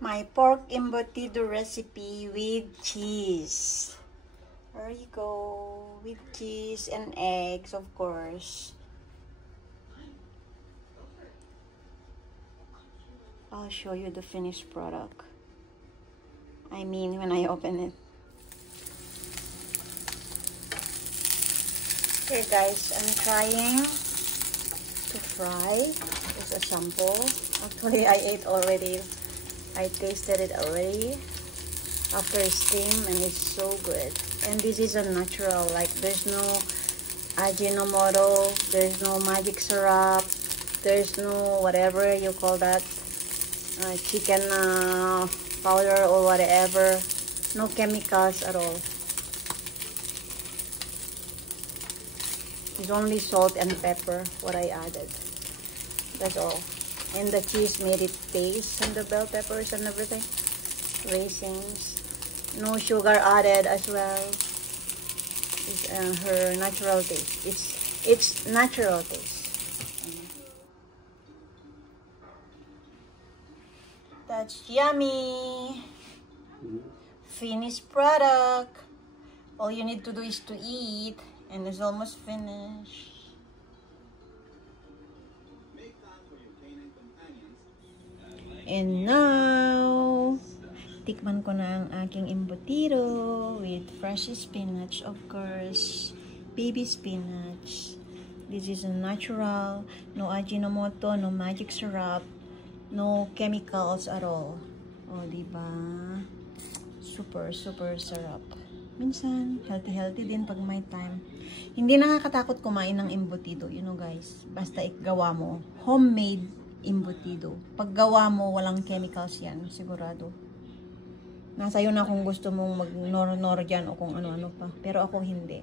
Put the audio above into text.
My pork embutido recipe with cheese. There you go. With cheese and eggs, of course. I'll show you the finished product. I mean, when I open it. Okay guys, I'm trying to fry. It's a sample. Actually, I ate already. I tasted it already after steam, and it's so good. And this is a natural, like there's no Ajinomoto, there's no magic syrup, there's no whatever you call that, chicken powder or whatever. No chemicals at all. It's only salt and pepper what I added. That's all. And the cheese made it taste, and the bell peppers and everything. Raisins. No sugar added as well. It's her natural taste. It's natural taste. That's yummy. Finished product. All you need to do is to eat, and it's almost finished. And now, tikman ko na ang aking embutido with fresh spinach, of course. Baby spinach. This is a natural, no Ajinomoto, no magic syrup, no chemicals at all. Oh, diba? Super, super sarap. Minsan, healthy din pag may time. Hindi nakakatakot kumain ng embutido, you know guys. Basta igawa mo. Homemade embutido. Pag gawa mo, walang chemicals yan. Sigurado. Nasa iyo na kung gusto mong mag-nor-nor dyan o kung ano-ano pa. Pero ako hindi.